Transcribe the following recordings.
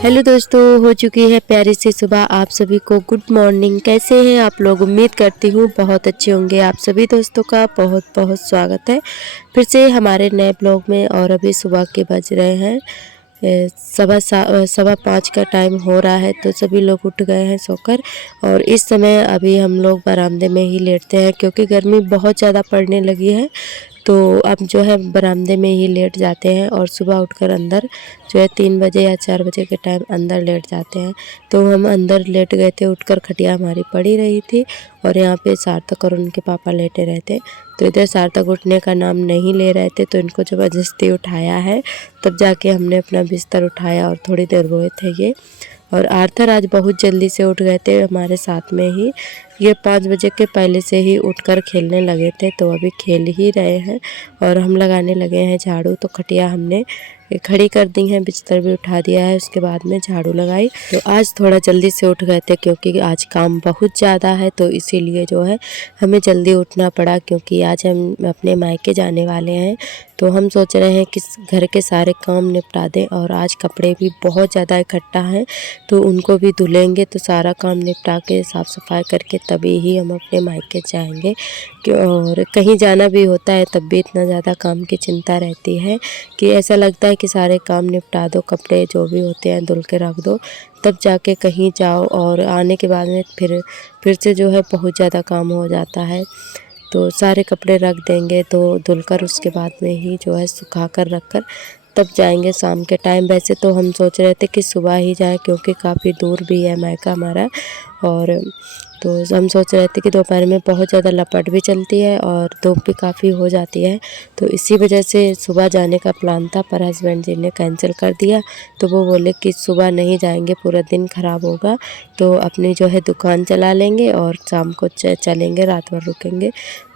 Hello दोस्तों, हो चुकी है प्यारी सी सुबह। आप सभी को गुड मॉर्निंग। कैसे हैं आप लोग? उम्मीद करती हूँ बहुत अच्छे होंगे। आप सभी दोस्तों का बहुत बहुत स्वागत है फिर से हमारे नए ब्लॉग में। और अभी सुबह के बज रहे हैं 5:15 का टाइम हो रहा है। तो सभी लोग उठ गए हैं सोकर और इस समय अभी हम लोग बरामदे में ही लेटते हैं क्योंकि गर्मी बहुत ज़्यादा पड़ने लगी है। तो अब जो है बरामदे में ही लेट जाते हैं और सुबह उठकर अंदर जो है 3 बजे या 4 बजे के टाइम अंदर लेट जाते हैं। तो हम अंदर लेट गए थे। उठकर खटिया हमारी पड़ी रही थी और यहाँ पे सार्थक और उनके पापा लेटे रहते। तो इधर सार्थक उठने का नाम नहीं ले रहे थे तो इनको ज़बरदस्ती उठाया है। तब जाके हमने अपना बिस्तर उठाया और थोड़ी देर रोए थे ये। और आर्थर आज बहुत जल्दी से उठ गए थे हमारे साथ में ही। ये 5 बजे के पहले से ही उठकर खेलने लगे थे। तो अभी खेल ही रहे हैं और हम लगाने लगे हैं झाड़ू। तो खटिया हमने खड़ी कर दी है, बिस्तर भी उठा दिया है, उसके बाद में झाड़ू लगाई। तो आज थोड़ा जल्दी से उठ गए थे क्योंकि आज काम बहुत ज़्यादा है। तो इसीलिए जो है हमें जल्दी उठना पड़ा क्योंकि आज हम अपने मायके जाने वाले हैं। तो हम सोच रहे हैं कि घर के सारे काम निपटा दें और आज कपड़े भी बहुत ज़्यादा इकट्ठा हैं तो उनको भी धुलेंगे। तो सारा काम निपटा के साफ़ सफाई करके तभी ही हम अपने मायके जाएंगे। और कहीं जाना भी होता है तब भी इतना ज़्यादा काम की चिंता रहती है कि ऐसा लगता है कि सारे काम निपटा दो, कपड़े जो भी होते हैं धुल के रख दो, तब जाके कहीं जाओ। और आने के बाद में फिर से जो है बहुत ज़्यादा काम हो जाता है। तो सारे कपड़े रख देंगे तो धुलकर उसके बाद में ही जो है सुखा कर रख कर तब जाएंगे शाम के टाइम। वैसे तो हम सोच रहे थे कि सुबह ही जाएं क्योंकि काफ़ी दूर भी है मायका हमारा। और तो हम सोच रहे थे कि दोपहर में बहुत ज़्यादा लपट भी चलती है और धूप भी काफ़ी हो जाती है। तो इसी वजह से सुबह जाने का प्लान था पर हस्बैंड जी ने कैंसिल कर दिया। तो वो बोले कि सुबह नहीं जाएंगे, पूरा दिन ख़राब होगा, तो अपनी जो है दुकान चला लेंगे और शाम को चलेंगे, रात भर रुकेंगे।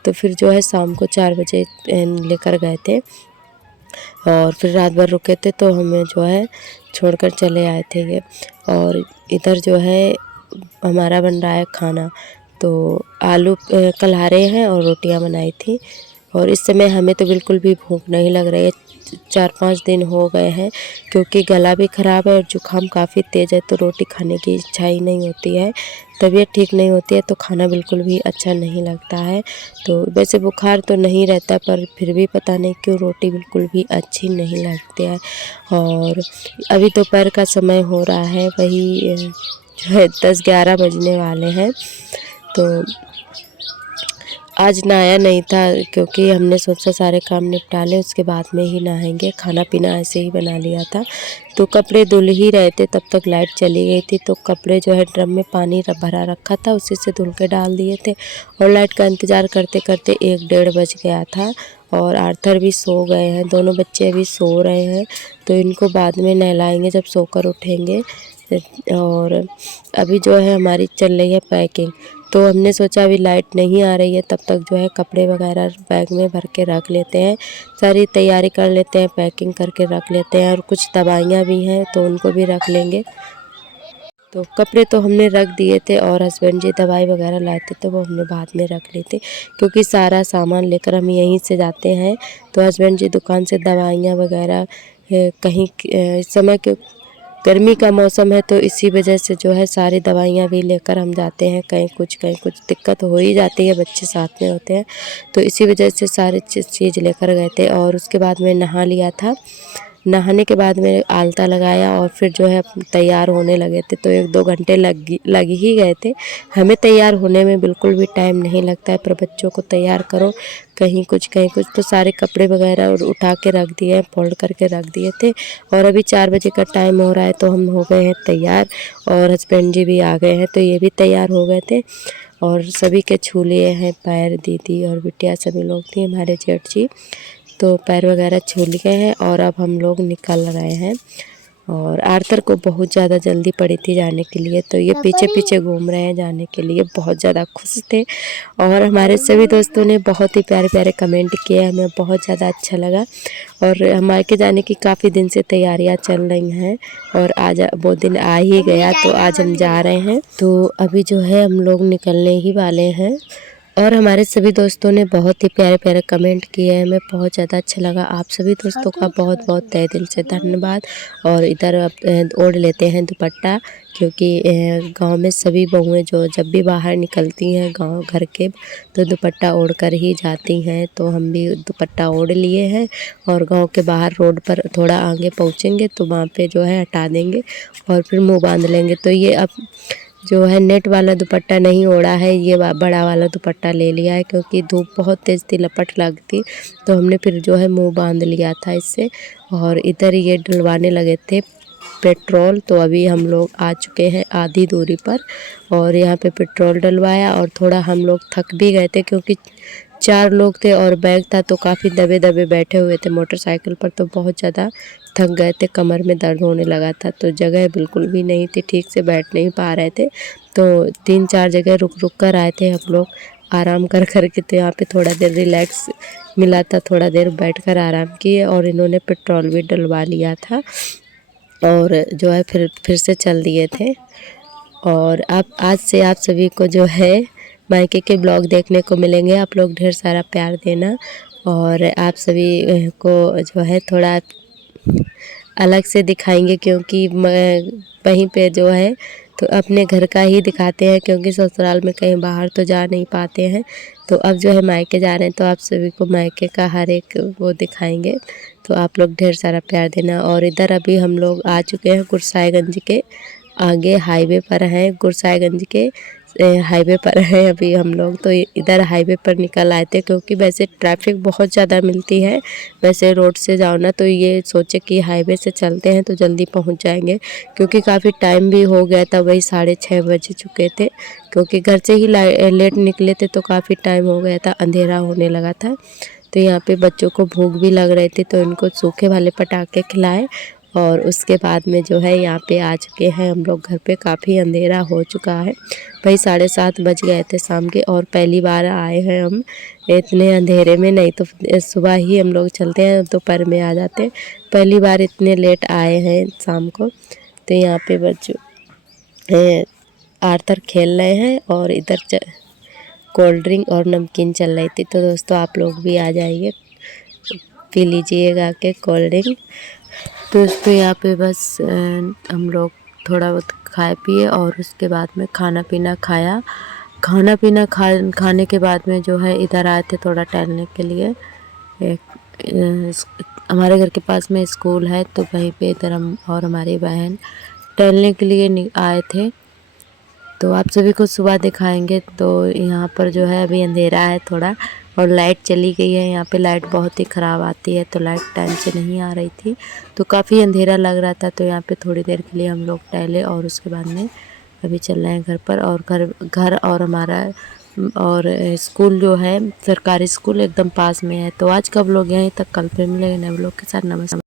तो फिर जो है शाम को 4 बजे लेकर गए थे और फिर रात भर रुके थे। तो हमें जो है छोड़कर चले आए थे ये। और इधर जो है हमारा बन रहा है खाना। तो आलू कल्हारे हैं और रोटियां बनाई थी। और इस समय हमें तो बिल्कुल भी भूख नहीं लग रही है। 4-5 दिन हो गए हैं क्योंकि गला भी ख़राब है और जुकाम काफ़ी तेज़ है। तो रोटी खाने की इच्छा ही नहीं होती है, तबीयत ठीक नहीं होती है तो खाना बिल्कुल भी अच्छा नहीं लगता है। तो वैसे बुखार तो नहीं रहता पर फिर भी पता नहीं क्यों रोटी बिल्कुल भी अच्छी नहीं लगती है। और अभी दोपहर का समय हो रहा है, वही जो है 10-11 बजने वाले हैं। तो आज नहाया नहीं था क्योंकि हमने सोचा सारे काम निपटा लें उसके बाद में ही नहाएंगे। खाना पीना ऐसे ही बना लिया था। तो कपड़े धुल ही रहे थे तब तक लाइट चली गई थी। तो कपड़े जो है ड्रम में पानी भरा रखा था उसी से धुल के डाल दिए थे। और लाइट का इंतज़ार करते करते 1-1:30 बज गया था। और आर्थर भी सो गए हैं, दोनों बच्चे भी सो रहे हैं। तो इनको बाद में नहलाएंगे जब सोकर उठेंगे। और अभी जो है हमारी चल रही है पैकिंग। तो हमने सोचा अभी लाइट नहीं आ रही है तब तक जो है कपड़े वगैरह बैग में भर के रख लेते हैं, सारी तैयारी कर लेते हैं, पैकिंग करके रख लेते हैं। और कुछ दवाइयाँ भी हैं तो उनको भी रख लेंगे। तो कपड़े तो हमने रख दिए थे और हस्बैंड जी दवाई वगैरह लाए थे तो वो हमने बाद में रख लिए थे क्योंकि सारा सामान लेकर हम यहीं से जाते हैं। तो हस्बैंड जी दुकान से दवाइयाँ वगैरह कहीं इस समय के गर्मी का मौसम है तो इसी वजह से जो है सारी दवाइयाँ भी लेकर हम जाते हैं। कहीं कुछ दिक्कत हो ही जाती है, बच्चे साथ में होते हैं तो इसी वजह से सारी चीज़ लेकर गए थे। और उसके बाद में नहा लिया था। नहाने के बाद में आलता लगाया और फिर जो है तैयार होने लगे थे। तो 1-2 घंटे लग ही गए थे। हमें तैयार होने में बिल्कुल भी टाइम नहीं लगता है पर बच्चों को तैयार करो, कहीं कुछ तो सारे कपड़े वगैरह उठा के रख दिए, फोल्ड करके रख दिए थे। और अभी 4 बजे का टाइम हो रहा है तो हम हो गए हैं तैयार और हस्बैंड जी भी आ गए हैं तो ये भी तैयार हो गए थे। और सभी के छू लिए हैं पैर, दीदी और बिटिया सभी लोग थी, हमारे जेठ जी। तो पैर वगैरह छू लिए हैं और अब हम लोग निकल रहे हैं। और आर्थर को बहुत ज़्यादा जल्दी पड़ी थी जाने के लिए तो ये पीछे पीछे घूम रहे हैं जाने के लिए, बहुत ज़्यादा खुश थे। और हमारे सभी दोस्तों ने बहुत ही प्यारे प्यारे कमेंट किए, हमें बहुत ज़्यादा अच्छा लगा। और हमारे के जाने की काफ़ी दिन से तैयारियां चल रही हैं और आज वो दिन आ ही गया तो आज हम जा रहे हैं। तो अभी जो है हम लोग निकलने ही वाले हैं। और हमारे सभी दोस्तों ने बहुत ही प्यारे प्यारे कमेंट किए हैं, हमें बहुत ज़्यादा अच्छा लगा। आप सभी दोस्तों का बहुत बहुत तहे दिल से धन्यवाद। और इधर अब ओढ़ लेते हैं दुपट्टा, क्योंकि गांव में सभी बहुएं जो जब भी बाहर निकलती हैं गांव घर के, तो दुपट्टा ओढ़ कर ही जाती हैं। तो हम भी दुपट्टा ओढ़ लिए हैं और गांव के बाहर रोड पर थोड़ा आगे पहुँचेंगे तो वहाँ पे जो है हटा देंगे और फिर मुँह बांध लेंगे। तो ये अब जो है नेट वाला दुपट्टा नहीं ओढ़ा है, ये बड़ा वाला दुपट्टा ले लिया है, क्योंकि धूप बहुत तेज़ थी, लपट लगती, तो हमने फिर जो है मुंह बांध लिया था इससे। और इधर ये डलवाने लगे थे पेट्रोल, तो अभी हम लोग आ चुके हैं आधी दूरी पर और यहाँ पे पेट्रोल डलवाया। और थोड़ा हम लोग थक भी गए थे, क्योंकि 4 लोग थे और बैग था, तो काफ़ी दबे दबे बैठे हुए थे मोटरसाइकिल पर, तो बहुत ज़्यादा थक गए थे, कमर में दर्द होने लगा था। तो जगह बिल्कुल भी नहीं थी, ठीक से बैठ नहीं पा रहे थे, तो 3-4 जगह रुक रुक कर आए थे हम लोग आराम कर कर के। तो यहाँ पे थोड़ा देर रिलैक्स मिला था, थोड़ा देर बैठकर आराम किए और इन्होंने पेट्रोल भी डलवा लिया था और जो है फिर से चल दिए थे। और अब आज से आप सभी को जो है मायके के ब्लॉग देखने को मिलेंगे। आप लोग ढेर सारा प्यार देना और आप सभी को जो है थोड़ा अलग से दिखाएंगे, क्योंकि वहीं पे जो है तो अपने घर का ही दिखाते हैं, क्योंकि ससुराल में कहीं बाहर तो जा नहीं पाते हैं। तो अब जो है मायके जा रहे हैं, तो आप सभी को मायके का हर एक वो दिखाएंगे। तो आप लोग ढेर सारा प्यार देना। और इधर अभी हम लोग आ चुके हैं गुरसाईगंज के आगे, हाईवे पर हैं, गुरसाईगंज के हाईवे पर हैं अभी हम लोग। तो इधर हाईवे पर निकल आए थे, क्योंकि वैसे ट्रैफिक बहुत ज़्यादा मिलती है, वैसे रोड से जाओ ना, तो ये सोचे कि हाईवे से चलते हैं तो जल्दी पहुंच जाएंगे, क्योंकि काफ़ी टाइम भी हो गया था, वही 6:30 बज चुके थे, क्योंकि घर से ही लेट निकले थे, तो काफ़ी टाइम हो गया था, अंधेरा होने लगा था। तो यहाँ पे बच्चों को भूख भी लग रही थी, तो इनको सूखे वाले पटाखे खिलाए और उसके बाद में जो है यहाँ पे आ चुके हैं हम लोग घर पे। काफ़ी अंधेरा हो चुका है, भाई 7:30 बज गए थे शाम के, और पहली बार आए हैं हम इतने अंधेरे में। नहीं तो सुबह ही हम लोग चलते हैं, दोपहर में आ जाते हैं, पहली बार इतने लेट आए हैं शाम को। तो यहाँ पे बच्चों आर्थर खेल रहे हैं और इधर कोल्ड ड्रिंक और नमकीन चल रही थी। तो दोस्तों आप लोग भी आ जाइए, पी लीजिएगा के कोल्ड ड्रिंक। दोस्तों यहाँ पे बस हम लोग थोड़ा बहुत खाए पिए और उसके बाद में खाना पीना खाया। खाने के बाद में जो है इधर आए थे थोड़ा टहलने के लिए। हमारे घर के पास में स्कूल है, तो वहीं पे इधर हम और हमारी बहन टहलने के लिए आए थे। तो आप सभी को सुबह दिखाएंगे। तो यहाँ पर जो है अभी अंधेरा है थोड़ा और लाइट चली गई है। यहाँ पे लाइट बहुत ही ख़राब आती है, तो लाइट टाइम से नहीं आ रही थी, तो काफ़ी अंधेरा लग रहा था। तो यहाँ पे थोड़ी देर के लिए हम लोग टहले और उसके बाद में अभी चल रहे हैं घर पर। और घर और हमारा और स्कूल जो है सरकारी स्कूल एकदम पास में है। तो आज का व्लॉग यहीं तक, कल फिर मिलेंगे नए व्लॉग के साथ। नमस्कार।